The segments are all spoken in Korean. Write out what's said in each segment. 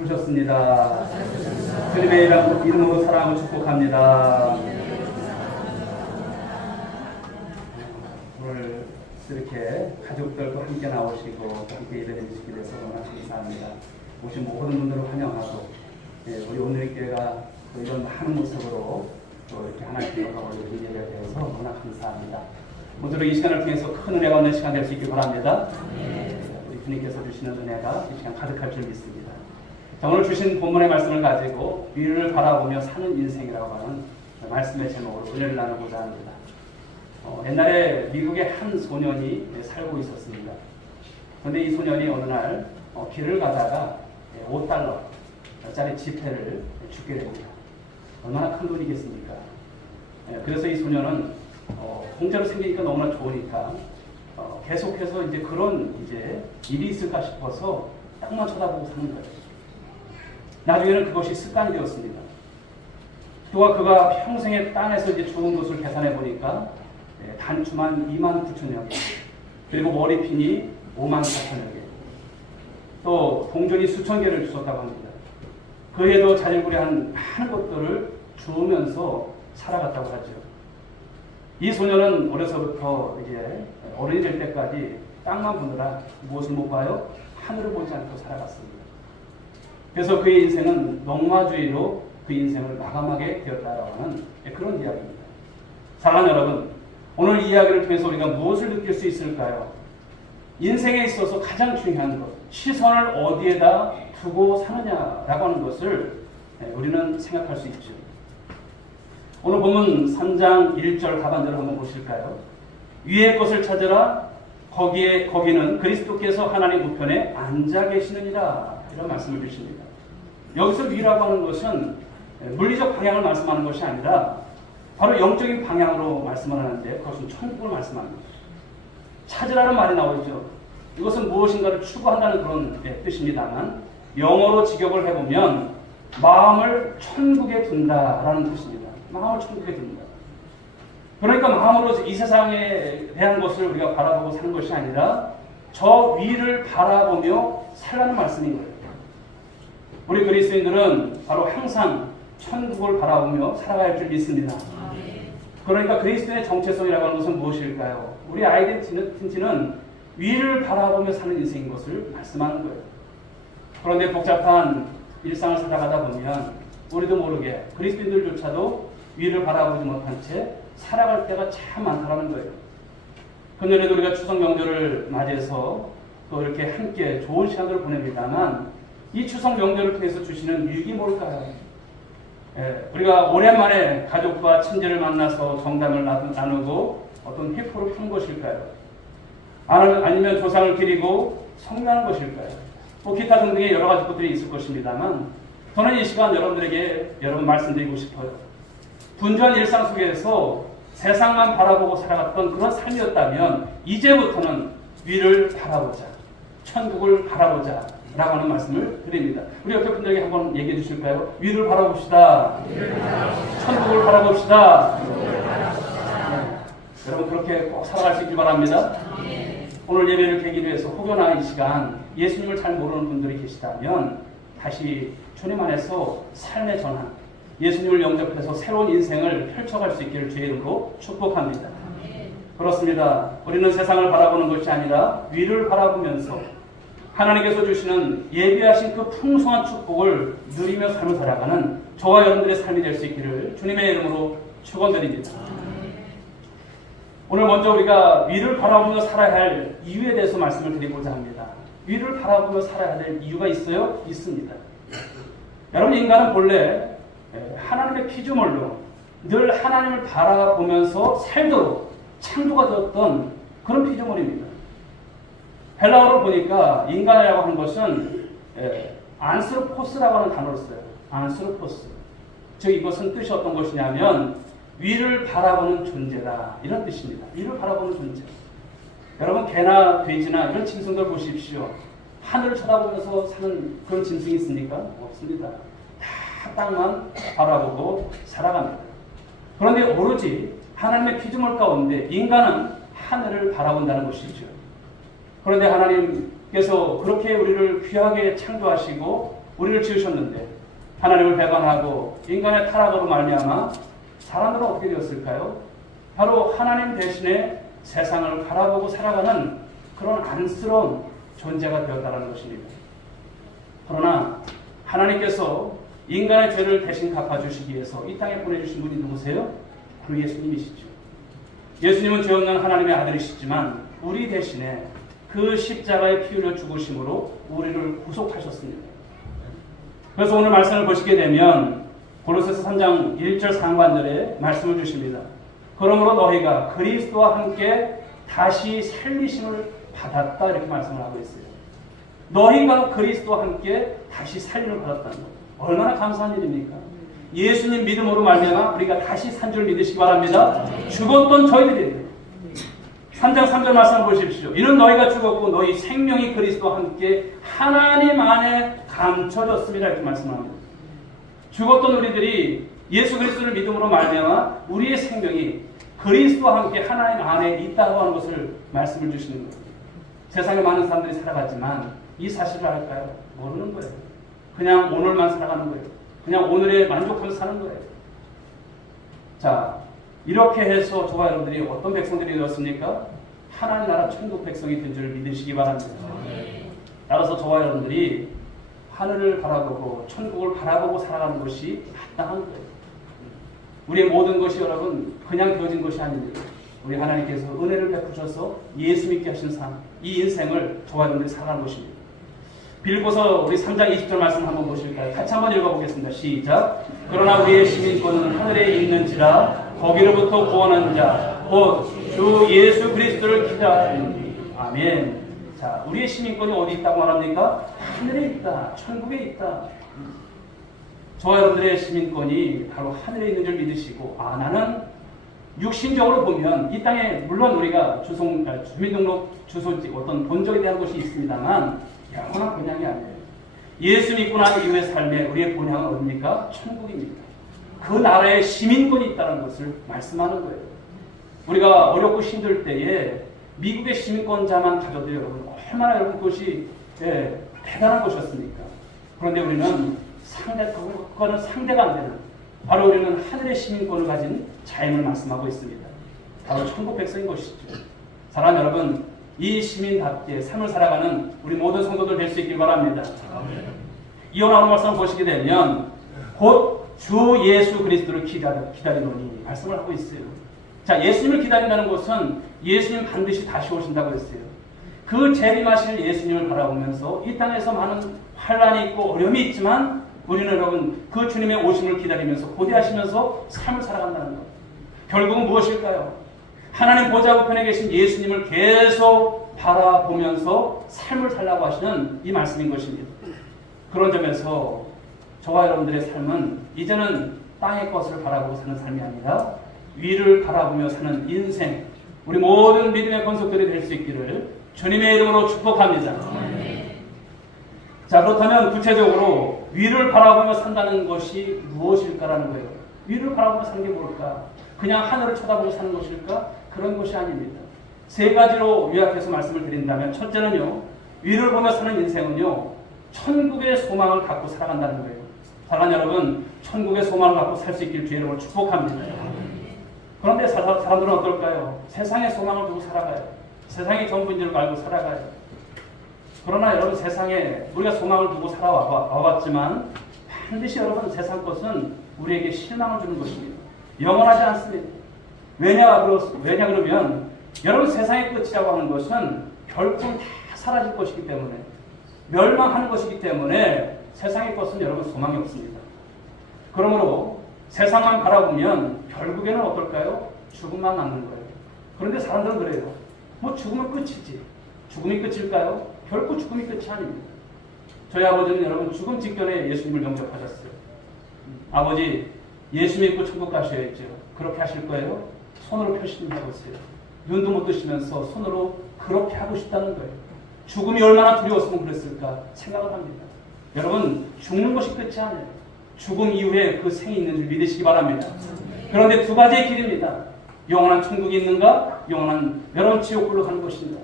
잘 오셨습니다. 주님의 이름으로 사랑하고 축복합니다. 오늘 이렇게 가족들과 함께 나오시고 함께 예배를 드리게 돼서 너무나 감사합니다. 오신 모든 분들을 환영하고 우리 오늘의 교회가 이런 많은 모습으로 또 이렇게 하나님 기록하고 예배가 되어서 너무나 감사합니다. 모두로 이 시간을 통해서 큰 은혜가 얻는 시간 될 수 있길 바랍니다. 우리 주님께서 주시는 은혜가 이 시간 가득할 줄 믿습니다. 자, 오늘 주신 본문의 말씀을 가지고 위를 바라보며 사는 인생이라고 하는 말씀의 제목으로 은혜를 나누고자 합니다. 옛날에 미국의 한 소년이 살고 있었습니다. 그런데 이 소년이 어느 날 길을 가다가 $5짜리 지폐를 주게 됩니다. 얼마나 큰 돈이겠습니까? 그래서 이 소년은 공짜로 생기니까 너무나 좋으니까 계속해서 이제 그런 일이 있을까 싶어서 딱만 쳐다보고 사는 거예요. 나중에는 그것이 습관이 되었습니다. 또 그가 평생에 땅에서 죽은 것을 계산해 보니까 단추만 29,000여 개, 그리고 머리핀이 54,000여 개, 또 동전이 수천 개를 주셨다고 합니다. 그 해도 자질구레한 많은 것들을 주우면서 살아갔다고 하죠. 이 소년은 어려서부터 어른이 될 때까지 땅만 보느라 무엇을 못 봐요? 하늘을 보지 않고 살아갔습니다. 그래서 그의 인생은 넉마주의로 그 인생을 마감하게 되었다라고 하는 그런 이야기입니다. 사랑하는 여러분, 오늘 이 이야기를 통해서 우리가 무엇을 느낄 수 있을까요? 인생에 있어서 가장 중요한 것, 시선을 어디에다 두고 사느냐라고 하는 것을 우리는 생각할 수 있죠. 오늘 본문 3장 1절 하반절을 한번 보실까요? 위의 것을 찾으라, 거기는 그리스도께서 하나님 우편에 앉아 계시느니라, 이런 말씀을 주십니다. 여기서 위라고 하는 것은 물리적 방향을 말씀하는 것이 아니라 바로 영적인 방향으로 말씀을 하는데, 그것은 천국을 말씀하는 것이죠. 찾으라는 말이 나오죠. 이것은 무엇인가를 추구한다는 그런 뜻입니다만, 영어로 직역을 해보면 마음을 천국에 둔다라는 뜻입니다. 마음을 천국에 둔다. 그러니까 마음으로 이 세상에 대한 것을 우리가 바라보고 사는 것이 아니라 저 위를 바라보며 살라는 말씀인 거예요. 우리 그리스도인들은 바로 항상 천국을 바라보며 살아갈 줄 믿습니다. 그러니까 그리스도의 정체성이라고 하는 것은 무엇일까요? 우리 아이덴티티는 위를 바라보며 사는 인생인 것을 말씀하는 거예요. 그런데 복잡한 일상을 살아가다 보면 우리도 모르게 그리스도인들조차도 위를 바라보지 못한 채 살아갈 때가 참 많다는 거예요. 그날에도 우리가 추석 명절을 맞이해서 또 이렇게 함께 좋은 시간을 보냅니다만, 이 추석 명절을 통해서 주시는 유익이 뭘까요? 우리가 오랜만에 가족과 친지를 만나서 정담을 나누고 어떤 회포를 푼 것일까요? 아니면 조상을 기리고 성명하는 것일까요? 또 기타 등등의 여러 가지 것들이 있을 것입니다만, 저는 이 시간 여러분들에게 말씀드리고 싶어요. 분주한 일상 속에서 세상만 바라보고 살아갔던 그런 삶이었다면 이제부터는 위를 바라보자, 천국을 바라보자 라고 하는 말씀을 드립니다. 우리 옆에 분들에게 한번 얘기해 주실까요? 위를 바라봅시다. 천국을 바라봅시다. 여러분 그렇게 꼭 살아갈 수 있길 바랍니다. 오늘 예배를 계기로 해서 혹여나 이 시간 예수님을 잘 모르는 분들이 계시다면 다시 주님 안에서 삶의 전환, 예수님을 영접해서 새로운 인생을 펼쳐갈 수 있기를 주의 이름으로 축복합니다. 그렇습니다. 우리는 세상을 바라보는 것이 아니라 위를 바라보면서 하나님께서 주시는 예비하신 그 풍성한 축복을 누리며 삶을 살아가는 저와 여러분들의 삶이 될 수 있기를 주님의 이름으로 축원드립니다. 오늘 먼저 우리가 위를 바라보며 살아야 할 이유에 대해서 말씀을 드리고자 합니다. 위를 바라보며 살아야 될 이유가 있어요? 있습니다. 여러분, 인간은 본래 하나님의 피조물로 늘 하나님을 바라보면서 살도록 창조가 되었던 그런 피조물입니다. 헬라어를 보니까 인간이라고 하는 것은 안스로포스라고 하는 단어를 써요. 안스로포스. 즉 이것은 뜻이 어떤 것이냐면 위를 바라보는 존재다, 이런 뜻입니다. 위를 바라보는 존재. 여러분, 개나 돼지나 이런 짐승들 보십시오. 하늘을 쳐다보면서 사는 그런 짐승이 있습니까? 없습니다. 다 땅만 바라보고 살아갑니다. 그런데 오로지 하나님의 피조물 가운데 인간은 하늘을 바라본다는 것이죠. 그런데 하나님께서 그렇게 우리를 귀하게 창조하시고 우리를 지으셨는데 하나님을 배반하고 인간의 타락으로 말미암아 사람들은 어떻게 되었을까요? 바로 하나님 대신에 세상을 바라보고 살아가는 그런 안쓰러운 존재가 되었다는 것입니다. 그러나 하나님께서 인간의 죄를 대신 갚아주시기 위해서 이 땅에 보내주신 분이 누구세요? 그 예수님이시죠. 예수님은 죄 없는 하나님의 아들이시지만 우리 대신에 그 십자가에 피 흘려 죽으심으로 우리를 구속하셨습니다. 그래서 오늘 말씀을 보시게 되면 고로새서 3장 1절 상반절에 말씀을 주십니다. 그러므로 너희가 그리스도와 함께 다시 살리심을 받았다 이렇게 말씀을 하고 있어요. 너희가 그리스도와 함께 다시 살림을 받았다는 것. 얼마나 감사한 일입니까? 예수님 믿음으로 말미암아 우리가 다시 산 줄 믿으시기 바랍니다. 죽었던 저희들이에요. 3장 3절 말씀을 보십시오. 이는 너희가 죽었고 너희 생명이 그리스도와 함께 하나님 안에 감춰졌습니다. 이렇게 말씀합니다. 죽었던 우리들이 예수 그리스도를 믿음으로 말미암아 우리의 생명이 그리스도와 함께 하나님 안에 있다고 하는 것을 말씀을 주시는 거예요. 세상에 많은 사람들이 살아가지만 이 사실을 알까요? 모르는 거예요. 그냥 오늘만 살아가는 거예요. 그냥 오늘에 만족하면서 사는 거예요. 자, 이렇게 해서 저와 여러분들이 어떤 백성들이 되었습니까? 하나님 나라 천국 백성이 된 줄 믿으시기 바랍니다. 따라서 저와 여러분들이 하늘을 바라보고 천국을 바라보고 살아가는 것이 마땅한 거예요. 우리의 모든 것이 여러분 그냥 되어진 것이 아닙니다. 우리 하나님께서 은혜를 베푸셔서 예수 믿게 하신 삶, 이 인생을 저와 여러분들이 살아가는 것입니다. 빌립보서 우리 3장 20절 말씀 한번 보실까요? 같이 한번 읽어보겠습니다. 시작. 그러나 우리의 시민권은 하늘에 있는지라 거기로부터 구원한 자 곧 주 예수 그리스도를 기다리니. 아멘. 자, 우리의 시민권이 어디 있다고 말합니까? 하늘에 있다. 천국에 있다. 저와 여러분들의 시민권이 바로 하늘에 있는 줄 믿으시고, 나는 육신적으로 보면 이 땅에 물론 우리가 주민등록 주소지 어떤 본적에 대한 것이 있습니다만 영원한 본향이 아니에요. 예수 믿고 난 이후의 삶에 우리의 본향은 어디입니까? 천국입니다. 그 나라에 시민권이 있다는 것을 말씀하는 거예요. 우리가 어렵고 힘들 때에 미국의 시민권자만 가져도 여러분 얼마나 여러분 그것이 대단한 것이었습니까? 그런데 우리는 그거는 상대가 안 되는 바로 우리는 하늘의 시민권을 가진 자임을 말씀하고 있습니다. 바로 천국 백성인 것이죠. 사랑 여러분, 이 시민답게 삶을 살아가는 우리 모든 성도들 될 수 있길 바랍니다. 이어 나오는 말씀을 보시게 되면 곧 주 예수 그리스도를 기다리노니 말씀을 하고 있어요. 자, 예수님을 기다린다는 것은 예수님 반드시 다시 오신다고 했어요. 그 재림하실 예수님을 바라보면서 이 땅에서 많은 환란이 있고 어려움이 있지만 우리는 여러분 그 주님의 오심을 기다리면서 고대하시면서 삶을 살아간다는 것. 결국은 무엇일까요? 하나님 보좌 우편에 계신 예수님을 계속 바라보면서 삶을 살라고 하시는 이 말씀인 것입니다. 그런 점에서 저와 여러분들의 삶은 이제는 땅의 것을 바라보고 사는 삶이 아니라 위를 바라보며 사는 인생, 우리 모든 믿음의 권속들이 될 수 있기를 주님의 이름으로 축복합니다. 자, 그렇다면 구체적으로 위를 바라보며 산다는 것이 무엇일까라는 거예요. 위를 바라보며 사는 게 뭘까? 그냥 하늘을 쳐다보고 사는 것일까? 그런 것이 아닙니다. 세 가지로 요약해서 말씀을 드린다면, 첫째는요, 위를 보며 사는 인생은요, 천국의 소망을 갖고 살아간다는 거예요. 사랑하는 여러분, 천국의 소망을 갖고 살 수 있길 주의 이름으로 축복합니다. 그런데 사람들은 어떨까요? 세상의 소망을 두고 살아가요. 세상이 전부인 줄 알고 살아가요. 그러나 여러분, 세상에 우리가 소망을 두고 살아와봤지만 반드시 여러분 세상 것은 우리에게 실망을 주는 것입니다. 영원하지 않습니다. 왜냐 그러면 여러분 세상의 끝이라고 하는 것은 결코 다 사라질 것이기 때문에, 멸망하는 것이기 때문에 세상의 것은 여러분 소망이 없습니다. 그러므로 세상만 바라보면 결국에는 어떨까요? 죽음만 남는 거예요. 그런데 사람들은 그래요. 뭐 죽으면 끝이지. 죽음이 끝일까요? 결코 죽음이 끝이 아닙니다. 저희 아버지는 여러분 죽음 직전에 예수님을 영접하셨어요. 아버지, 예수 믿고 천국 가셔야죠. 그렇게 하실 거예요? 손으로 표시 좀 해보세요. 눈도 못 뜨시면서 손으로 그렇게 하고 싶다는 거예요. 죽음이 얼마나 두려웠으면 그랬을까 생각을 합니다. 여러분, 죽는 것이 끝이 아니에요. 죽음 이후에 그 생이 있는 줄 믿으시기 바랍니다. 그런데 두 가지의 길입니다. 영원한 천국이 있는가? 영원한 여러분 지옥불로 가는 것입니다.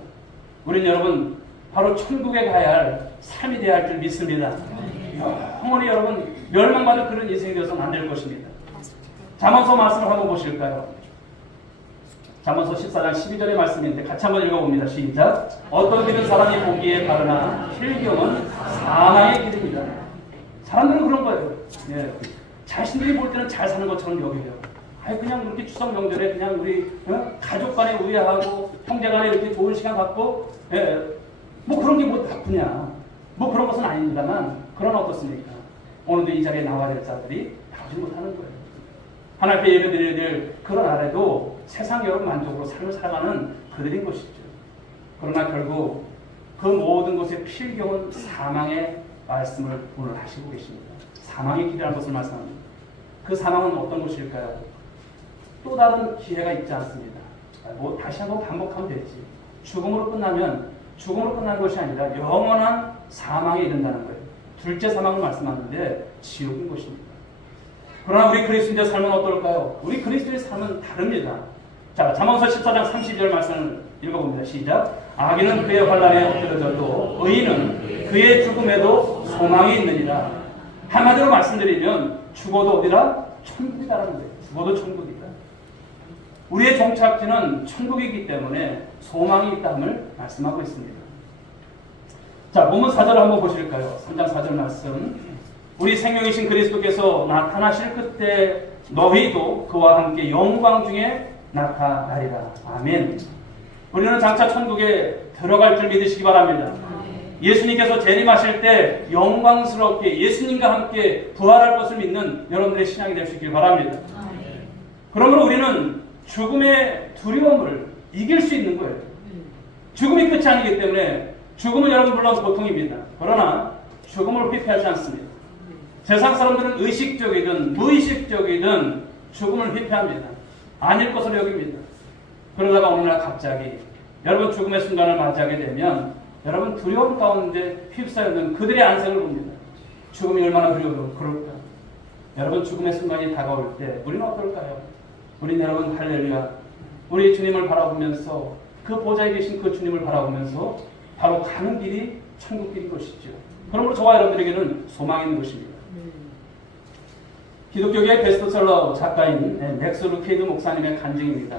우리는 여러분 바로 천국에 가야 할 삶이 되어야 할 줄 믿습니다. 영원히 여러분 멸망받을 그런 인생이 되어서는 안 될 것입니다. 잠언서 말씀을 한번 보실까요? 잠언서 14장 12절의 말씀인데 같이 한번 읽어봅니다. 시작. 어떤 길은 사람이 보기에 바르나 필경은 사망의 길입니다. 사람들은 그런 거예요. 예. 자신들이 볼 때는 잘 사는 것처럼 여겨요. 그냥 그렇게 추석 명절에 그냥 우리 가족 간에 우애하고 형제 간에 이렇게 좋은 시간 갖고 뭐 그런 게 뭐 나쁘냐. 뭐 그런 것은 아닙니다만 그러나 어떻습니까? 오늘도 이 자리에 나와야 될 자들이 나오지 못하는 거예요. 하나님께 예배드려야 될 그런 아래도 세상 여러분 만족으로 삶을 살아가는 그들인 것이죠. 그러나 결국 그 모든 것의 필경은 사망의 말씀을 오늘 하시고 계십니다. 사망의 길이라는 것을 말씀합니다. 그 사망은 어떤 것일까요? 또 다른 기회가 있지 않습니다. 뭐 다시 한번 반복하면 되지. 죽음으로 끝나면 죽음으로 끝나는 것이 아니라 영원한 사망에 이른다는 거예요. 둘째 사망을 말씀하는데 지옥인 것입니다. 그러나 우리 그리스도인의 삶은 어떨까요? 우리 그리스도의 삶은 다릅니다. 자, 잠언서 14장 32절 말씀을 읽어봅니다. 시작. 악인은 그의 환난에 엎드려져도 의인은 그의 죽음에도 소망이 있느니라. 한마디로 말씀드리면 죽어도 어디라? 천국이다라는 거예요. 죽어도 천국이다. 우리의 종착지는 천국이기 때문에 소망이 있다함을 말씀하고 있습니다. 자, 본문 4절을 한번 보실까요? 3장 4절 말씀. 우리 생명이신 그리스도께서 나타나실 그때 너희도 그와 함께 영광 중에 나타나리라. 아멘. 우리는 장차 천국에 들어갈 줄 믿으시기 바랍니다. 예수님께서 재림하실 때 영광스럽게 예수님과 함께 부활할 것을 믿는 여러분들의 신앙이 될 수 있길 바랍니다. 그러므로 우리는 죽음의 두려움을 이길 수 있는 거예요. 죽음이 끝이 아니기 때문에 죽음은 여러분 물론 고통입니다. 그러나 죽음을 회피하지 않습니다. 세상 사람들은 의식적이든 무의식적이든 죽음을 회피합니다. 아닐 것으로 여깁니다. 그러다가 어느 날 갑자기 여러분 죽음의 순간을 맞이하게 되면 여러분 두려움 가운데 휩싸였는 그들의 안색을 봅니다. 죽음이 얼마나 그럴까? 여러분 죽음의 순간이 다가올 때 우리는 어떨까요? 우리 여러분 할렐루야. 우리 주님을 바라보면서 그 보좌에 계신 그 주님을 바라보면서 바로 가는 길이 천국 길인 것이죠. 그러므로 저와 여러분들에게는 소망이 있는 것입니다. 기독교계의 베스트셀러 작가인 맥스 루케이드 목사님의 간증입니다.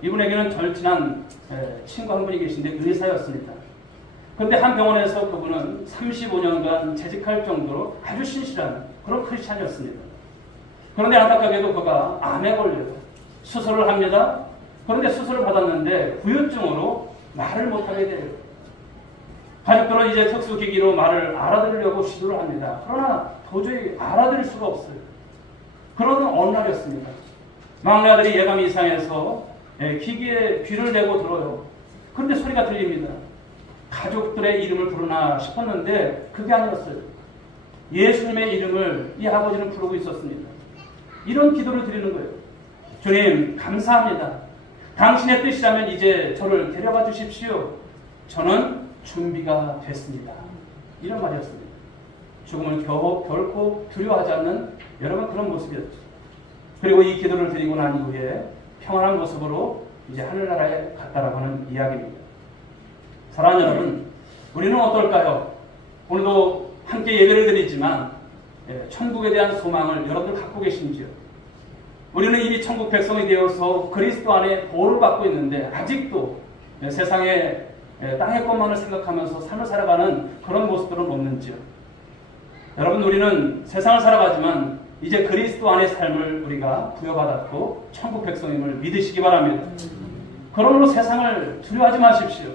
이분에게는 절친한 친구 한 분이 계신데 의사였습니다. 그런데 한 병원에서 그분은 35년간 재직할 정도로 아주 신실한 그런 크리스찬이었습니다. 그런데 안타깝게도 그가 암에 걸려요. 수술을 합니다. 그런데 수술을 받았는데 후유증으로 말을 못하게 돼요. 가족들은 이제 특수기기로 말을 알아들으려고 시도를 합니다. 그러나 도저히 알아들을 수가 없어요. 그런 어느 날이었습니다. 막내 아들이 예감이 이상해서 기기에 귀를 대고 들어요. 그런데 소리가 들립니다. 가족들의 이름을 부르나 싶었는데 그게 아니었어요. 예수님의 이름을 이 아버지는 부르고 있었습니다. 이런 기도를 드리는 거예요. 주님 감사합니다. 당신의 뜻이라면 이제 저를 데려가 주십시오. 저는 준비가 됐습니다. 이런 말이었습니다. 죽음을 결코 두려워하지 않는 여러분 그런 모습이었죠. 그리고 이 기도를 드리고 난 이후에 평안한 모습으로 이제 하늘나라에 갔다라고 하는 이야기입니다. 사랑하는 여러분, 우리는 어떨까요? 오늘도 함께 예배를 드리지만 천국에 대한 소망을 여러분들 갖고 계신지요? 우리는 이미 천국 백성이 되어서 그리스도 안에 보호를 받고 있는데 아직도 세상의 땅의 것만을 생각하면서 삶을 살아가는 그런 모습들은 없는지요? 여러분, 우리는 세상을 살아가지만 이제 그리스도 안의 삶을 우리가 부여받았고 천국 백성임을 믿으시기 바랍니다. 그러므로 세상을 두려워하지 마십시오.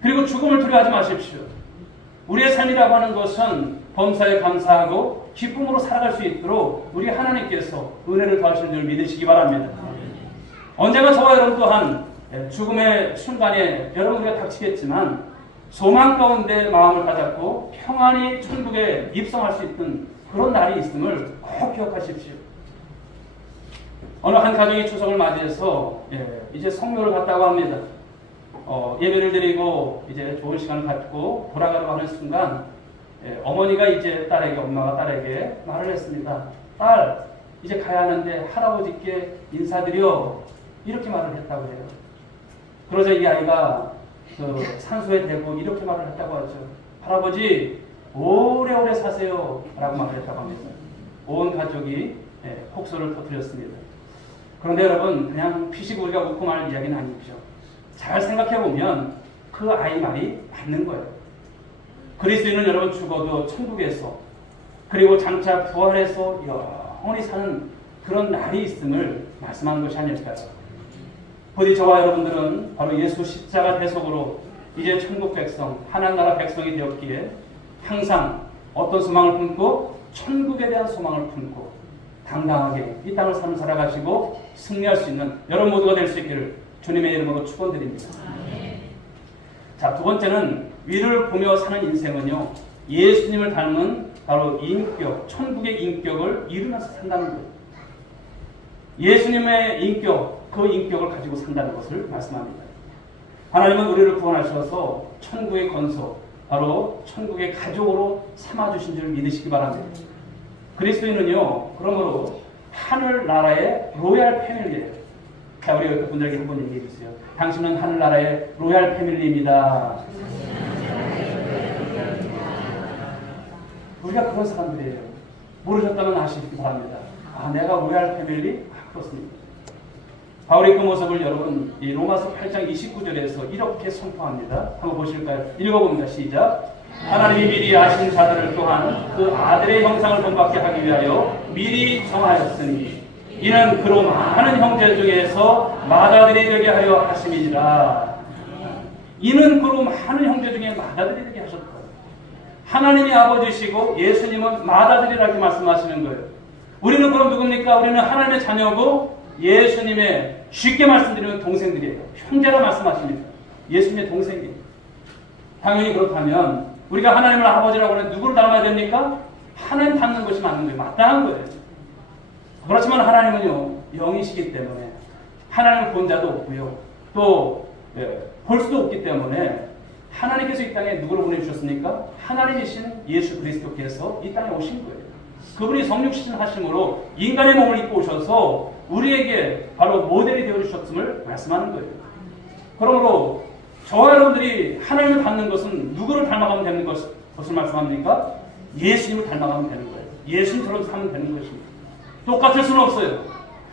그리고 죽음을 두려워하지 마십시오. 우리의 삶이라고 하는 것은 범사에 감사하고 기쁨으로 살아갈 수 있도록 우리 하나님께서 은혜를 더하시는 줄 믿으시기 바랍니다. 언젠가 저와 여러분 또한 죽음의 순간에 여러분 우리가 닥치겠지만 소망 가운데 마음을 가졌고 평안히 천국에 입성할 수 있는 그런 날이 있음을 꼭 기억하십시오. 어느 한 가정이 추석을 맞이해서 이제 성묘를 갔다고 합니다. 예배를 드리고 이제 좋은 시간을 갖고 돌아가려고 하는 순간 어머니가 이제 엄마가 딸에게 말을 했습니다. 딸, 이제 가야 하는데 할아버지께 인사드려. 이렇게 말을 했다고 해요. 그러자 이 아이가 그 산소에 대고 이렇게 말을 했다고 하죠. 할아버지, 오래오래 사세요 라고 말했다고 합니다. 온 가족이 폭소를 터뜨렸습니다. 그런데 여러분, 그냥 피식 우리가 웃고 말 이야기는 아니죠. 잘 생각해보면 그 아이 말이 맞는 거예요. 그리스도인은 여러분 죽어도 천국에서, 그리고 장차 부활해서 영원히 사는 그런 날이 있음을 말씀하는 것이 아닐까요? 부디 저와 여러분들은 바로 예수 십자가 대속으로 이제 천국 백성, 하나님 나라 백성이 되었기에 항상 어떤 소망을 품고, 천국에 대한 소망을 품고 당당하게 이 땅을 삶을 살아가시고 승리할 수 있는 여러분 모두가 될 수 있기를 주님의 이름으로 축원드립니다. 자, 두 번째는 위를 보며 사는 인생은요, 예수님을 닮은 바로 인격, 천국의 인격을 이루면서 산다는 거예요. 예수님의 인격, 그 인격을 가지고 산다는 것을 말씀합니다. 하나님은 우리를 구원하셔서 천국의 건소, 바로 천국의 가족으로 삼아주신 줄 믿으시기 바랍니다. 그리스도인은요, 그러므로 하늘나라의 로얄 패밀리예요. 자, 우리 그분들에게 한번 얘기해 주세요. 당신은 하늘나라의 로얄 패밀리입니다. 우리가 그런 사람들이에요. 모르셨다면 아시기 바랍니다. 아, 내가 로얄 패밀리? 아, 그렇습니다. 바울의 그 모습을 여러분 이 로마서 8장 29절에서 이렇게 선포합니다. 한번 보실까요? 읽어봅니다. 시작. 하나님이 미리 아신 자들을 또한 그 아들의 형상을 본받게 하기 위하여 미리 정하였으니 이는 그로 많은 형제 중에서 맏아들이 되게 하려 하심이니라. 이는 그로 많은 형제 중에 맏아들이 되게 하셨다. 하나님이 아버지시고 예수님은 맏아들이라고 말씀하시는 거예요. 우리는 그럼 누굽니까? 우리는 하나님의 자녀고 예수님의, 쉽게 말씀드리면 동생들이에요. 형제라 말씀하십니다. 예수님의 동생이에요. 당연히 그렇다면 우리가 하나님을 아버지라고 하는 누구를 닮아야 됩니까? 하나님 닮는 것이 맞는 거예요. 마땅한 거예요. 그렇지만 하나님은요, 영이시기 때문에 하나님을 본 자도 없고요. 또 볼 수도 없기 때문에 하나님께서 이 땅에 누구를 보내주셨습니까? 하나님이신 예수 그리스도께서 이 땅에 오신 거예요. 그분이 성육신 하심으로 인간의 몸을 입고 오셔서 우리에게 바로 모델이 되어주셨음을 말씀하는 거예요. 그러므로 저와 여러분들이 하나님을 닮는 것은 누구를 닮아가면 되는 것을 말씀합니까? 예수님을 닮아가면 되는 거예요. 예수님처럼 살면 되는 것입니다. 똑같을 수는 없어요.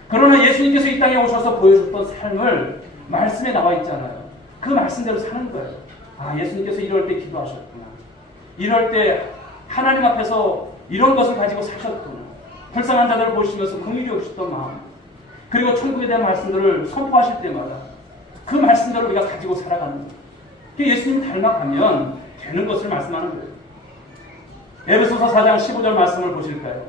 그러나 예수님께서 이 땅에 오셔서 보여줬던 삶을 말씀에 나와 있잖아요. 그 말씀대로 사는 거예요. 아, 예수님께서 이럴 때 기도하셨구나. 이럴 때 하나님 앞에서 이런 것을 가지고 사셨구나. 불쌍한 자들을 보시면서 긍휼히 여기셨던 마음, 그리고 천국에 대한 말씀들을 선포하실 때마다 그 말씀대로 우리가 가지고 살아가는 거예요. 예수님 닮아가면 되는 것을 말씀하는 거예요. 에베소서 4장 15절 말씀을 보실까요?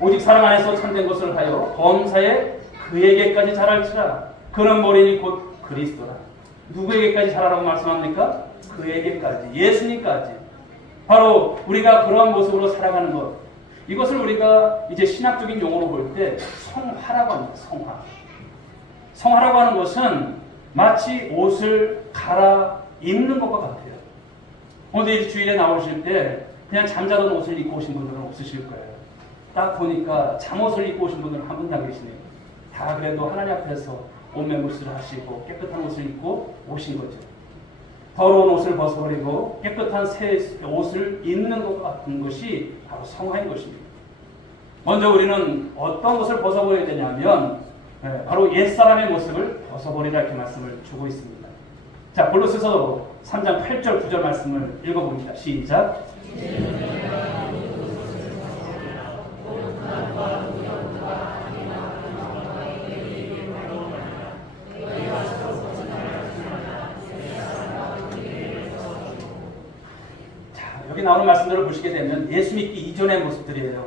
오직 사랑 안에서 참된 것을 하여 범사에 그에게까지 자랄지라. 그는 머리니 곧 그리스도라. 누구에게까지 자라라고 말씀합니까? 그에게까지, 예수님까지. 바로 우리가 그러한 모습으로 살아가는 것, 이것을 우리가 이제 신학적인 용어로 볼 때 성화라고 합니다. 성화. 성화라고 하는 것은 마치 옷을 갈아입는 것과 같아요. 오늘 주일에 나오실 때 그냥 잠자던 옷을 입고 오신 분들은 없으실 거예요. 딱 보니까 잠옷을 입고 오신 분들은 한 분도 안 계시네요. 다 그래도 하나님 앞에서 옷매무시를 하시고 깨끗한 옷을 입고 오신 거죠. 더러운 옷을 벗어버리고 깨끗한 새 옷을 입는 것 같은 것이 바로 성화인 것입니다. 먼저 우리는 어떤 것을 벗어버려야 되냐면 바로 옛사람의 모습을 벗어버리라 이렇게 말씀을 주고 있습니다. 자, 골로새서 3장 8절 9절 말씀을 읽어봅니다. 시작. 여기 나오는 말씀들을 보시게 되면 예수 믿기 이전의 모습들이에요.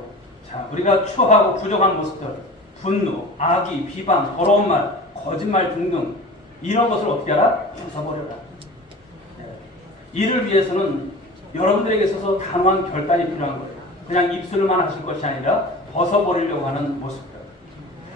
자, 우리가 추하고 부족한 모습들, 분노, 악의, 비방, 더러운 말, 거짓말 등등 이런 것을 어떻게 하라? 벗어버려라. 이를 위해서는 여러분들에게 있어서 단호한 결단이 필요한 거예요. 그냥 입술만 하실 것이 아니라 벗어버리려고 하는 모습들.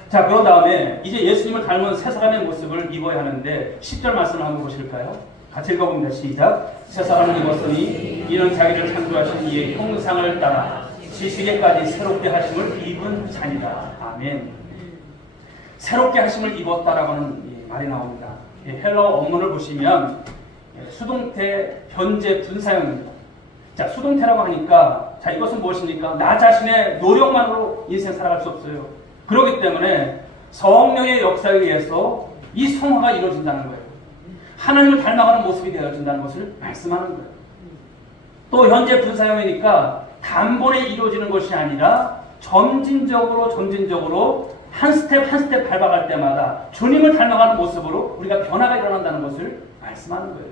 자, 그런 다음에 이제 예수님을 닮은 새 사람의 모습을 입어야 하는데 10절 말씀을 한번 보실까요? 같이 읽어봅니다. 시작. 새 사람을 입었으니 이는 자기를 창조하신 이의 형상을 따라 지식에까지 새롭게 하심을 입은 자니라. 아멘. 새롭게 하심을 입었다라고 하는 말이 나옵니다. 헬라어 원문을 보시면 수동태 현재 분사형입니다. 자, 수동태라고 하니까 자, 이것은 무엇입니까? 나 자신의 노력만으로 인생 살아갈 수 없어요. 그렇기 때문에 성령의 역사에 의해서 이 성화가 이루어진다는 거예요. 하나님을 닮아가는 모습이 되어진다는 것을 말씀하는 거예요. 또 현재 분사형이니까 단번에 이루어지는 것이 아니라 점진적으로 한 스텝 한 스텝 밟아갈 때마다 주님을 닮아가는 모습으로 우리가 변화가 일어난다는 것을 말씀하는 거예요.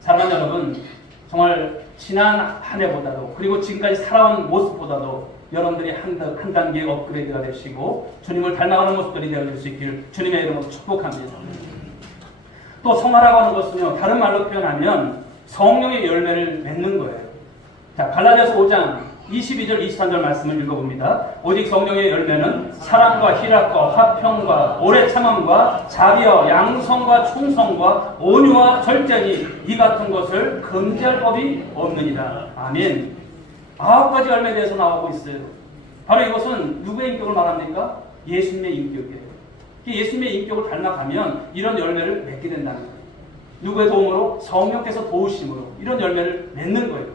사랑하는 여러분, 정말 지난 한 해보다도 그리고 지금까지 살아온 모습보다도 여러분들이 한 단계 업그레이드가 되시고 주님을 닮아가는 모습들이 되어질 수 있기를 주님의 이름으로 축복합니다. 또 성화라고 하는 것은요, 다른 말로 표현하면 성령의 열매를 맺는 거예요. 자, 갈라디아서 5장 22절 23절 말씀을 읽어봅니다. 오직 성령의 열매는 사랑과 희락과 화평과 오래 참음과 자비와 양성과 충성과 온유와 절제니 이 같은 것을 금지할 법이 없느니라. 아멘. 9가지 열매에 대해서 나오고 있어요. 바로 이것은 누구의 인격을 말합니까? 예수님의 인격이에요. 예수님의 인격을 닮아가면 이런 열매를 맺게 된다는 거예요. 누구의 도움으로? 성령께서 도우심으로 이런 열매를 맺는 거예요.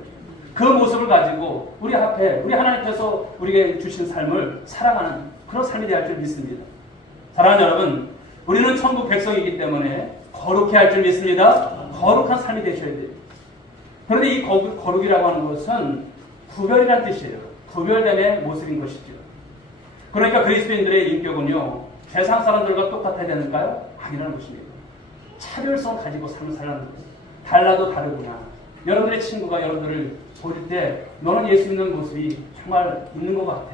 그 모습을 가지고 우리 앞에 우리 하나님께서 우리에게 주신 삶을 살아가는 그런 삶이 되어야 할 줄 믿습니다. 사랑하는 여러분, 우리는 천국 백성이기 때문에 거룩해야 할 줄 믿습니다. 거룩한 삶이 되셔야 돼요. 그런데 이 거룩이라고 하는 것은 구별이라는 뜻이에요. 구별됨의 모습인 것이죠. 그러니까 그리스도인들의 인격은요, 세상 사람들과 똑같아야 되는가요? 아니라는 것입니다. 차별성 가지고 삶을 살라는 거예요. 달라도 다르구나. 여러분들의 친구가 여러분들을 볼 때 너는 예수 믿는 모습이 정말 있는 것 같아.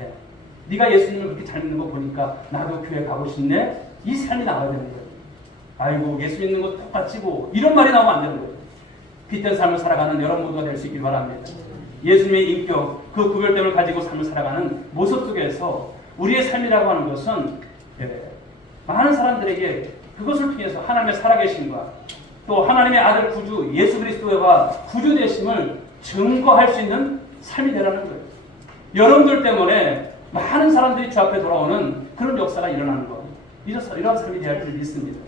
네가 예수님을 그렇게 잘 믿는 거 보니까 나도 교회 가고 싶네. 이 삶이 나와야 되는 거예요. 아이고 예수 믿는 거 똑같지고 이런 말이 나오면 안 되는 거예요. 빛된 삶을 살아가는 여러분 모두가 될 수 있길 바랍니다. 예수님의 인격, 그 구별됨을 가지고 삶을 살아가는 모습 속에서 우리의 삶이라고 하는 것은 많은 사람들에게 그것을 통해서 하나님의 살아계심과 또 하나님의 아들 구주 예수 그리스도가 구주 되심을 증거할 수 있는 삶이 되라는 거예요. 여러분들 때문에 많은 사람들이 주 앞에 돌아오는 그런 역사가 일어나는 것. 이런 삶이 되어야 할 줄 믿습니다.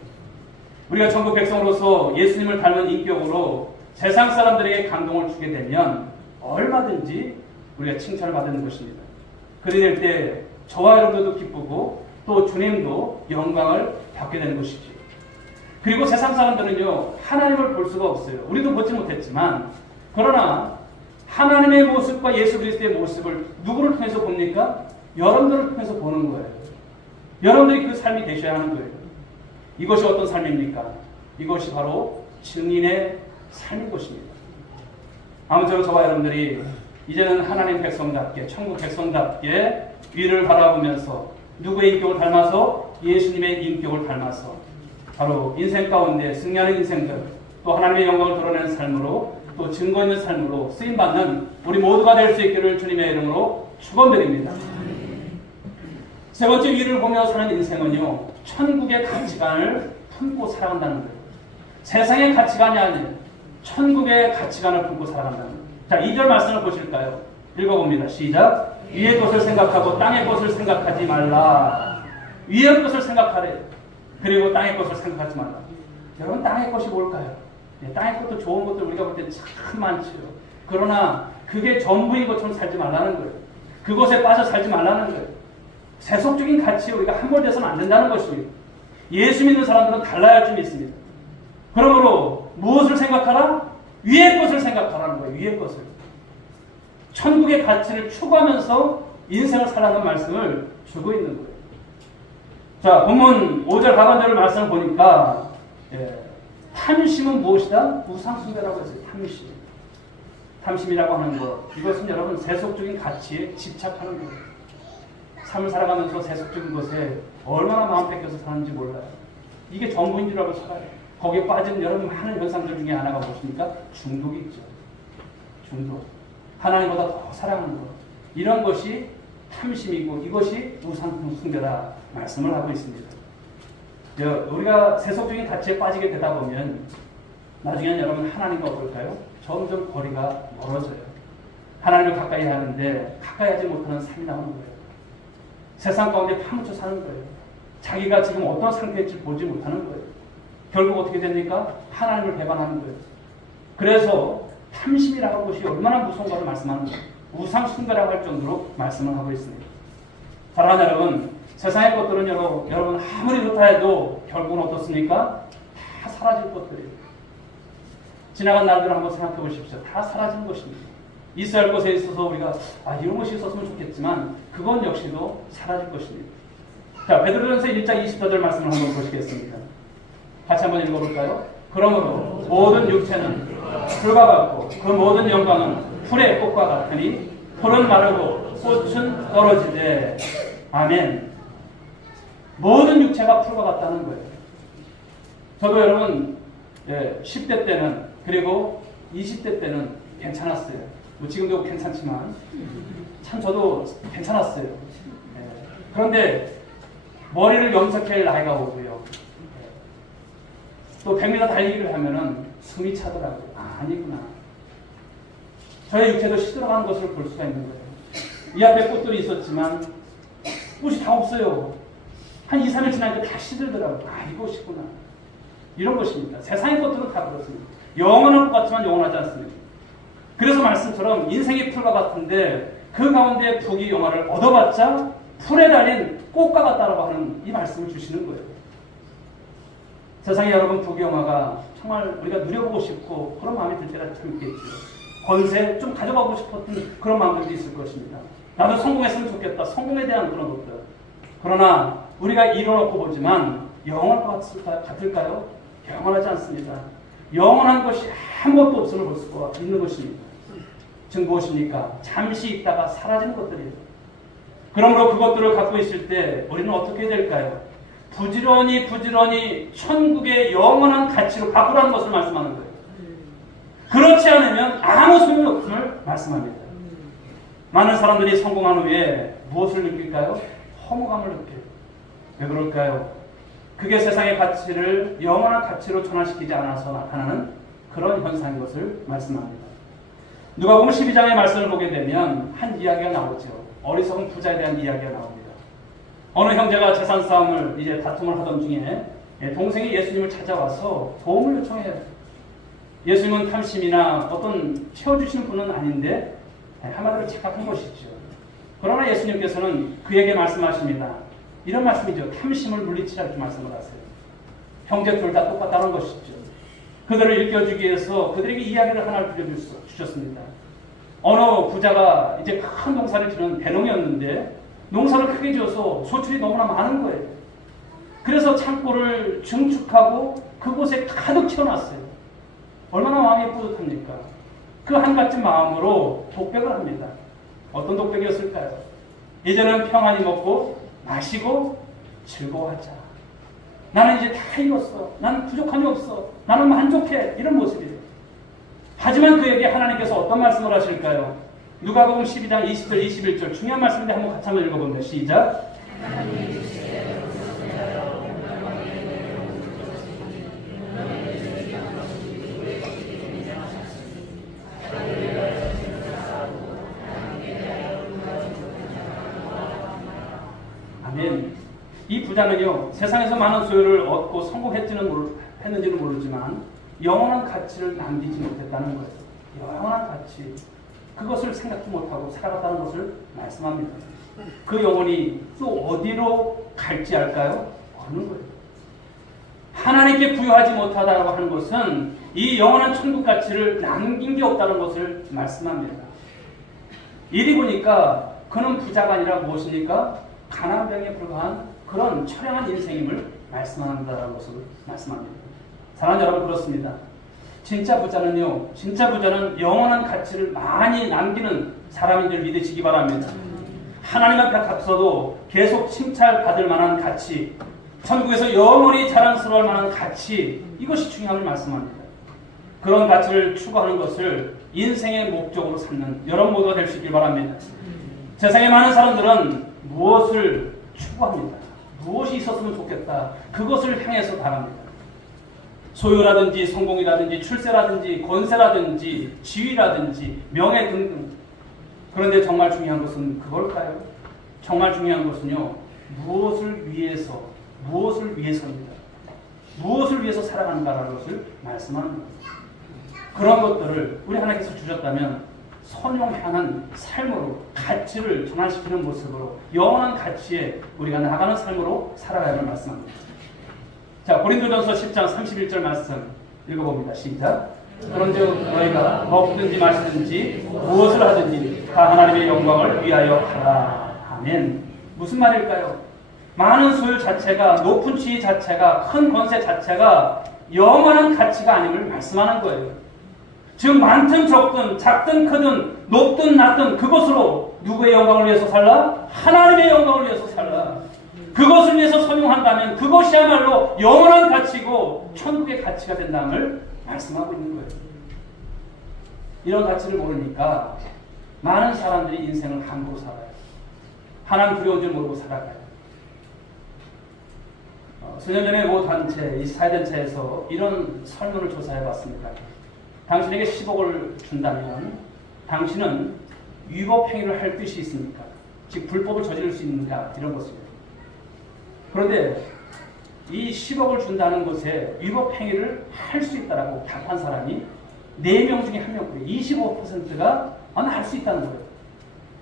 우리가 전국 백성으로서 예수님을 닮은 인격으로 세상 사람들에게 감동을 주게 되면 얼마든지 우리가 칭찬을 받는 것입니다. 그리 될 때 저와 여러분들도 기쁘고 또 주님도 영광을 받게 되는 것이죠. 그리고 세상 사람들은요, 하나님을 볼 수가 없어요. 우리도 보지 못했지만, 그러나 하나님의 모습과 예수 그리스도의 모습을 누구를 통해서 봅니까? 여러분들을 통해서 보는 거예요. 여러분들이 그 삶이 되셔야 하는 거예요. 이것이 어떤 삶입니까? 이것이 바로 증인의 삶인 것입니다. 아무쪼록 저와 여러분들이 이제는 하나님 백성답게, 천국 백성답게 위를 바라보면서 누구의 인격을 닮아서? 예수님의 인격을 닮아서 바로 인생 가운데 승리하는 인생들, 또 하나님의 영광을 드러내는 삶으로, 또 증거 있는 삶으로 쓰임받는 우리 모두가 될 수 있기를 주님의 이름으로 축원드립니다. 세 번째, 위를 보며 사는 인생은요, 천국의 가치관을 품고 살아간다는 거예요. 세상의 가치관이 아니에요. 천국의 가치관을 품고 살아간다는 거예요. 자, 2절 말씀을 보실까요? 읽어봅니다. 시작. 위의 것을 생각하고 땅의 것을 생각하지 말라. 위의 것을 생각하래. 그리고 땅의 것을 생각하지 말라. 여러분, 땅의 것이 뭘까요? 땅의 것도 좋은 것들 우리가 볼 때 참 많죠. 그러나 그게 전부인 것처럼 살지 말라는 거예요. 그것에 빠져 살지 말라는 거예요. 세속적인 가치에 우리가 함몰돼서는 안 된다는 것입니다. 예수 믿는 사람들은 달라야 할 줄 믿습니다. 그러므로 무엇을 생각하라? 위의 것을 생각하라는 거예요. 위의 것을. 천국의 가치를 추구하면서 인생을 살라는 말씀을 주고 있는 거예요. 자, 본문 5절 하반절을 말씀을 보니까 탐심은 무엇이다? 우상숭배라고 했어요. 탐심. 탐심이라고 하는 것. 이것은 여러분 세속적인 가치에 집착하는 거예요. 삶을 살아가면서 세속적인 것에 얼마나 마음 뺏겨서 사는지 몰라요. 이게 전부인 줄 알고 살아요. 거기에 빠진 여러분 많은 현상들 중에 하나가 무엇입니까? 중독이 있죠. 중독. 하나님보다 더 사랑하는 것. 이런 것이 탐심이고 이것이 우상숭배다 말씀을 하고 있습니다. 우리가 세속적인 가치에 빠지게 되다 보면 나중에는 여러분 하나님과 어떨까요? 점점 거리가 멀어져요. 하나님을 가까이 하는데 가까이 하지 못하는 삶이 나오는 거예요. 세상 가운데 파묻혀 사는 거예요. 자기가 지금 어떤 상태일지 보지 못하는 거예요. 결국 어떻게 됩니까? 하나님을 배반하는 거예요. 그래서 탐심이라고 하는 것이 얼마나 무서운가를 말씀하는 거예요. 우상 숭배라고 할 정도로 말씀을 하고 있습니다. 사랑하는 여러분, 세상의 것들은 여러분 아무리 좋다 해도 결국은 어떻습니까? 다 사라질 것들이에요. 지나간 날들을 한번 생각해 보십시오. 다 사라지는 것입니다. 있어야 할 것에 있어서 우리가 이런 것이 있었으면 좋겠지만 그건 역시도 사라질 것입니다. 자, 베드로전서 1장 24절 말씀을 한번 보시겠습니다. 같이 한번 읽어볼까요? 그러므로 모든 육체는 풀과 같고 그 모든 영광은 풀의 꽃과 같으니 풀은 마르고 꽃은 떨어지되. 아멘. 모든 육체가 풀과 같다는 거예요. 저도 여러분 10대 때는 그리고 20대 때는 괜찮았어요. 뭐 지금도 괜찮지만 참 저도 괜찮았어요. 그런데 머리를 염색할 나이가 오고요. 또 100m 달리기를 하면은 숨이 차더라고요. 아니구나. 저의 육체도 시들어가는 것을 볼 수가 있는 거예요. 이 앞에 꽃들이 있었지만 꽃이 다 없어요. 한 2, 3일 지나니까 다 시들더라고요. 이것이구나. 이런 것입니다. 세상의 것들은 다 그렇습니다. 영원할 것 같지만 영원하지 않습니다. 그래서 말씀처럼 인생의 풀과 같은데 그 가운데 부귀 영화를 얻어봤자 풀에 달린 꽃과 같다라고 하는 이 말씀을 주시는 거예요. 세상에 여러분 부귀 영화가 정말 우리가 누려보고 싶고 그런 마음이 들 때가 참 있겠죠. 권세 좀 가져가고 싶었던 그런 마음들이 있을 것입니다. 나도 성공했으면 좋겠다. 성공에 대한 그런 것들. 그러나 우리가 이뤄놓고 보지만 영원할 것 같을까요? 영원하지 않습니다. 영원한 것이 아무것도 없음을 볼 수가 있는 것입니다. 즉 무엇입니까? 잠시 있다가 사라지는 것들이에요. 그러므로 그것들을 갖고 있을 때 우리는 어떻게 될까요? 부지런히 천국의 영원한 가치로 바꾸라는 것을 말씀하는 거예요. 그렇지 않으면 아무 소용이 없음을 말씀합니다. 많은 사람들이 성공한 후에 무엇을 느낄까요? 허무감을 느껴요. 왜 그럴까요? 그게 세상의 가치를 영원한 가치로 전환시키지 않아서 나타나는 그런 현상인 것을 말씀합니다. 누가복음 12장의 말씀을 보게 되면 한 이야기가 나오죠. 어리석은 부자에 대한 이야기가 나옵니다. 어느 형제가 재산 싸움을 이제 다툼을 하던 중에 동생이 예수님을 찾아와서 도움을 요청해요. 예수님은 탐심이나 어떤 채워주시는 분은 아닌데 한마디로 착각한 것이죠. 그러나 예수님께서는 그에게 말씀하십니다. 이런 말씀이죠. 탐심을 물리치라 이렇게 말씀을 하세요. 형제 둘 다 똑같다는 것이죠. 그들을 일깨워주기 위해서 그들에게 이야기를 하나를 들려주셨습니다. 어느 부자가 이제 큰 농사를 지는 대농이었는데 농사를 크게 지어서 소출이 너무나 많은 거예요. 그래서 창고를 증축하고 그곳에 가득 채워놨어요. 얼마나 마음이 뿌듯합니까? 그 한가지 마음으로 독백을 합니다. 어떤 독백이었을까요? 이제는 평안히 먹고 마시고 즐거워하자. 나는 이제 다 이뤘어. 나는 부족함이 없어. 나는 만족해. 이런 모습이에요. 하지만 그에게 하나님께서 어떤 말씀을 하실까요? 누가복음 12장 20절 21절 중요한 말씀인데 한번 같이 한번 읽어봅니다. 시작. 아멘. 이 부자는요, 세상에서 많은 소유를 얻고 성공했는지는 모르지만 영원한 가치를 남기지 못했다는 거예요. 영원한 가치. 그것을 생각도 못하고 살아갔다는 것을 말씀합니다. 그 영혼이 또 어디로 갈지 알까요? 없는 거예요. 하나님께 부여하지 못하다고 하는 것은 이 영원한 천국 가치를 남긴 게 없다는 것을 말씀합니다. 이리 보니까 그는 부자가 아니라 무엇입니까? 가난병에 불과한 그런 처량한 인생임을 말씀한다는 것을 말씀합니다. 사랑하는 여러분, 그렇습니다. 진짜 부자는 영원한 가치를 많이 남기는 사람인 줄 믿으시기 바랍니다. 하나님 앞에 값서도 계속 칭찬받을 만한 가치, 천국에서 영원히 자랑스러울 만한 가치, 이것이 중요함을 말씀합니다. 그런 가치를 추구하는 것을 인생의 목적으로 삼는 여러분 모두가 될 수 있길 바랍니다. 세상에 많은 사람들은 무엇을 추구합니다. 무엇이 있었으면 좋겠다. 그것을 향해서 나갑니다. 소유라든지 성공이라든지 출세라든지 권세라든지 지위라든지 명예 등등. 그런데 정말 중요한 것은 그걸까요? 정말 중요한 것은요, 무엇을 위해서입니다. 무엇을 위해서 살아가는가라는 것을 말씀합니다. 그런 것들을 우리 하나님께서 주셨다면 선용하는 삶으로 가치를 전환시키는 모습으로 영원한 가치에 우리가 나가는 삶으로 살아가야를 말씀합니다. 자, 고린도전서 10장 31절 말씀 읽어봅니다. 시작. 그런즉 너희가 먹든지 마시든지 무엇을 하든지 다 하나님의 영광을 위하여 하라. 아멘. 무슨 말일까요? 많은 소유 자체가, 높은 지위 자체가, 큰 권세 자체가 영원한 가치가 아님을 말씀하는 거예요. 지금 많든 적든 작든 크든 높든 낮든 그것으로 누구의 영광을 위해서 살라? 하나님의 영광을 위해서 살라. 그것을 위해서 선용한다면 그것이야말로 영원한 가치고 천국의 가치가 된다는 말씀하고 있는 거예요. 이런 가치를 모르니까 많은 사람들이 인생을 함부로 살아요. 하나님 두려운 줄 모르고 살아가요. 수년 전에 모 단체, 이 사회단체에서 이런 설문을 조사해봤습니다. 당신에게 10억을 준다면 당신은 위법 행위를 할 뜻이 있습니까? 즉 불법을 저지를 수 있는가? 이런 것입니다. 그런데 이 10억을 준다는 것에 위법 행위를 할 수 있다라고 답한 사람이 4명 중에 1명, 25%가 나 할 수 있다는 거예요.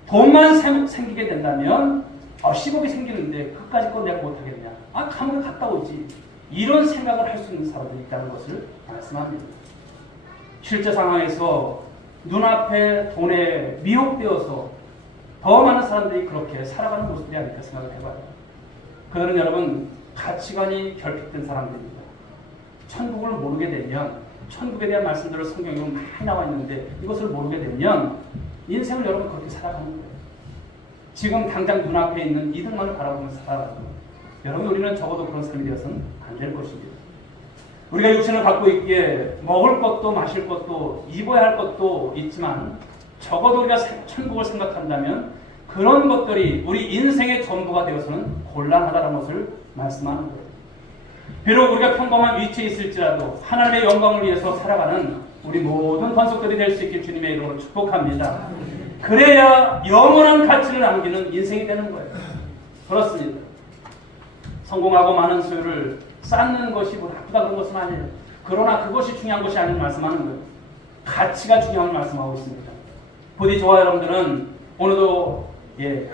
돈만 생기게 된다면 10억이 생기는데 그까짓 건 내가 못하겠냐? 감옥에 갔다 오지. 이런 생각을 할 수 있는 사람들이 있다는 것을 말씀합니다. 실제 상황에서 눈앞에 돈에 미혹되어서 더 많은 사람들이 그렇게 살아가는 모습이 아닐까 생각을 해봐요. 그들은 여러분 가치관이 결핍된 사람들입니다. 천국을 모르게 되면, 천국에 대한 말씀들을 성경에 많이 나와 있는데 이것을 모르게 되면 인생을 여러분 그렇게 살아가는 거예요. 지금 당장 눈앞에 있는 이득만을 바라보면서 살아가는 거예요. 여러분 우리는 적어도 그런 삶이 되어서는 안 될 것입니다. 우리가 육신을 갖고 있기에 먹을 것도 마실 것도 입어야 할 것도 있지만 적어도 우리가 천국을 생각한다면 그런 것들이 우리 인생의 전부가 되어서는 곤란하다는 것을 말씀하는 거예요. 비록 우리가 평범한 위치에 있을지라도 하나님의 영광을 위해서 살아가는 우리 모든 권속들이 될 수 있길 주님의 이름으로 축복합니다. 그래야 영원한 가치를 남기는 인생이 되는 거예요. 그렇습니다. 성공하고 많은 소유를 쌓는 것이 나쁘다 그런 것은 아니에요. 그러나 그것이 중요한 것이 아닌 말씀하는 거예요. 가치가 중요한 말씀하고 있습니다. 부디 저와 여러분들은 오늘도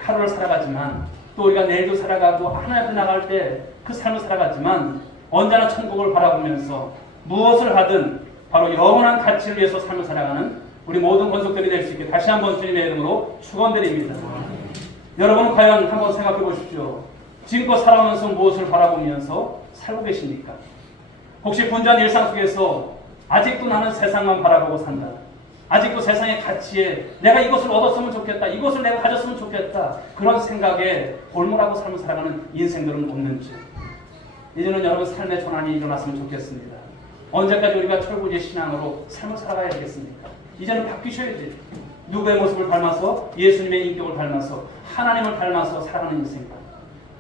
하루를 살아가지만 또 우리가 내일도 살아가고 하나님 앞에 나갈 때 그 삶을 살아가지만 언제나 천국을 바라보면서 무엇을 하든 바로 영원한 가치를 위해서 삶을 살아가는 우리 모든 권속들이 될 수 있게 다시 한번 주님의 이름으로 축원드립니다. 여러분은 과연 한번 생각해 보십시오. 지금껏 살아오면서 무엇을 바라보면서 살고 계십니까? 혹시 분주한 일상 속에서 아직도 나는 세상만 바라보고 산다. 아직도 세상의 가치에 내가 이것을 얻었으면 좋겠다. 이것을 내가 가졌으면 좋겠다. 그런 생각에 골몰하고 삶을 살아가는 인생들은 없는지. 이제는 여러분 삶의 전환이 일어났으면 좋겠습니다. 언제까지 우리가 철부지 신앙으로 삶을 살아가야 되겠습니까? 이제는 바뀌셔야지. 누구의 모습을 닮아서 예수님의 인격을 닮아서 하나님을 닮아서 살아가는 인생이다.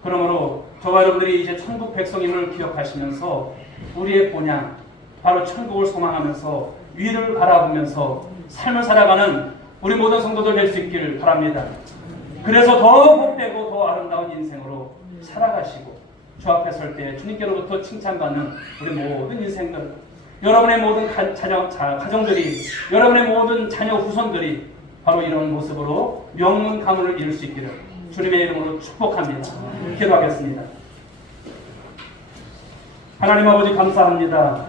그러므로 저와 여러분들이 이제 천국 백성임을 기억하시면서 우리의 본향, 바로 천국을 소망하면서 위를 바라보면서 삶을 살아가는 우리 모든 성도들 될 수 있기를 바랍니다. 그래서 더 복되고 더 아름다운 인생으로 살아가시고 주 앞에 설 때 주님께로부터 칭찬받는 우리 모든 인생들, 여러분의 모든 가정들이, 여러분의 모든 자녀 후손들이 바로 이런 모습으로 명문 가문을 이룰 수 있기를 주님의 이름으로 축복합니다. 기도하겠습니다. 하나님 아버지 감사합니다.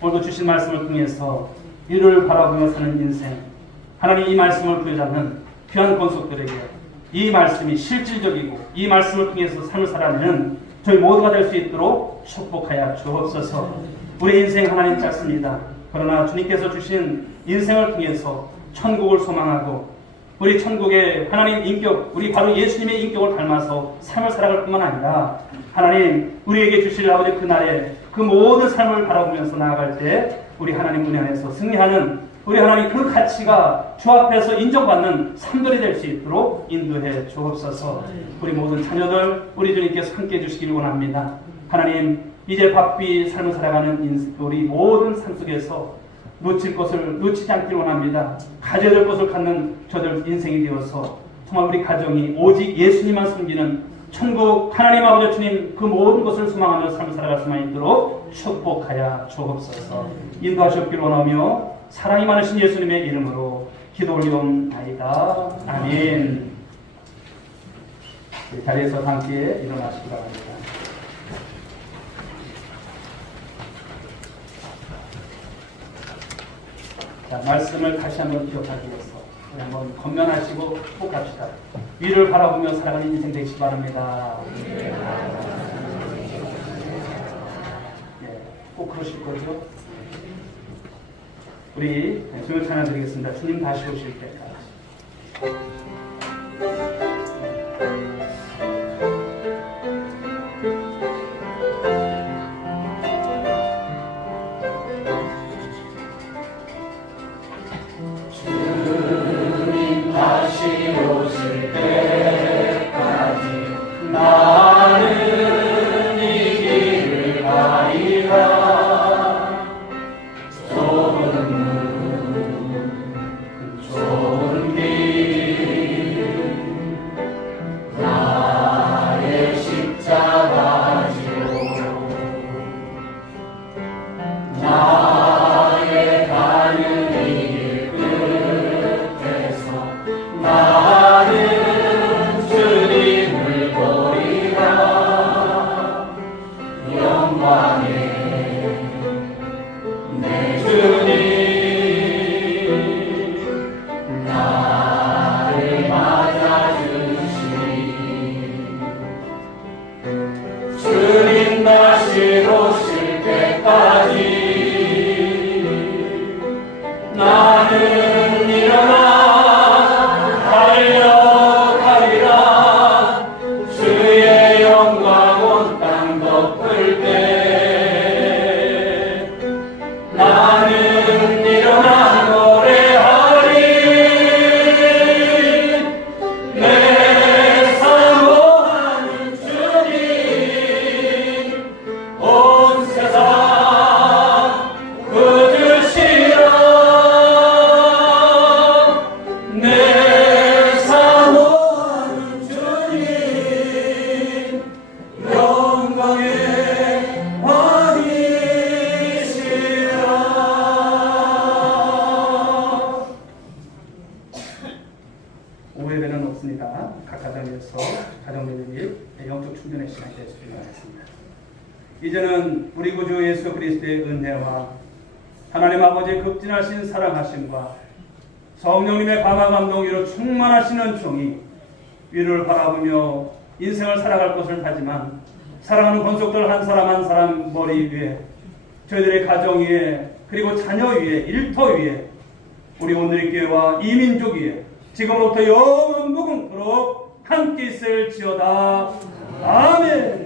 오늘도 주신 말씀을 통해서 이를 바라보며 사는 인생, 하나님 이 말씀을 부여잡는 귀한 권속들에게 이 말씀이 실질적이고 이 말씀을 통해서 삶을 살아내는 저희 모두가 될 수 있도록 축복하여 주옵소서. 우리 인생 하나님 짧습니다. 그러나 주님께서 주신 인생을 통해서 천국을 소망하고 우리 천국의 하나님 인격, 우리 바로 예수님의 인격을 닮아서 삶을 살아갈 뿐만 아니라 하나님 우리에게 주실 아버지 그날에 그 모든 삶을 바라보면서 나아갈 때 우리 하나님 은혜 안에서 승리하는 우리 하나님 그 가치가 주 앞에서 인정받는 삶들이 될 수 있도록 인도해 주옵소서. 우리 모든 자녀들 우리 주님께서 함께해 주시기를 원합니다. 하나님 이제 바삐 삶을 살아가는 우리 모든 삶 속에서 놓칠 것을 놓치지 않기를 원합니다. 가져야 될 것을 갖는 저들 인생이 되어서 정말 우리 가정이 오직 예수님만 섬기는 천국 하나님 아버지 주님 그 모든 것을 소망하며 삶을 살아갈 수만 있도록 축복하여 주옵소서. 인도하시옵기를 원하며 사랑이 많으신 예수님의 이름으로 기도 올리옵나이다. 아멘. 자리에서 함께 일어나시기 바랍니다. 자, 말씀을 다시 한번 기억하기 위해서 한번 건면하시고 축복합시다. 위를 바라보며 살아가는 인생 되시기 바랍니다. 꼭 그러실 거죠? 우리 주여 찬양 드리겠습니다. 주님 다시 오실 때까지. 주님 다시 오실 때까지 나는 이 길을 가리라. 주님 다시 오실 때까지 나는 일어나 달려가리라. 주의 영광 온 땅 덮을 때 나는 일어나 노래하리. 내 사모하는 주님 온 세상 굳으시라. 내 사모하는 주님 영광의 왕이시라. 오해배는 없습니다. 각 가정에서 가정들이 영적 충전의 시간이 되시길 바라겠습니다. 이제는 우리 구주 예수 그리스도의 은혜와 하나님 아버지의 극진하신 사랑하심과 성령님의 감화 감동으로 충만하시는 종이 위를 바라보며 인생을 살아갈 것을 하지만 사랑하는 권속들 한 사람 한 사람 머리 위에, 저희들의 가정 위에, 그리고 자녀 위에, 일터 위에, 우리 오늘의 교회와 이 민족 위에 지금부터 영원무궁토록 함께 있을지어다. 아멘.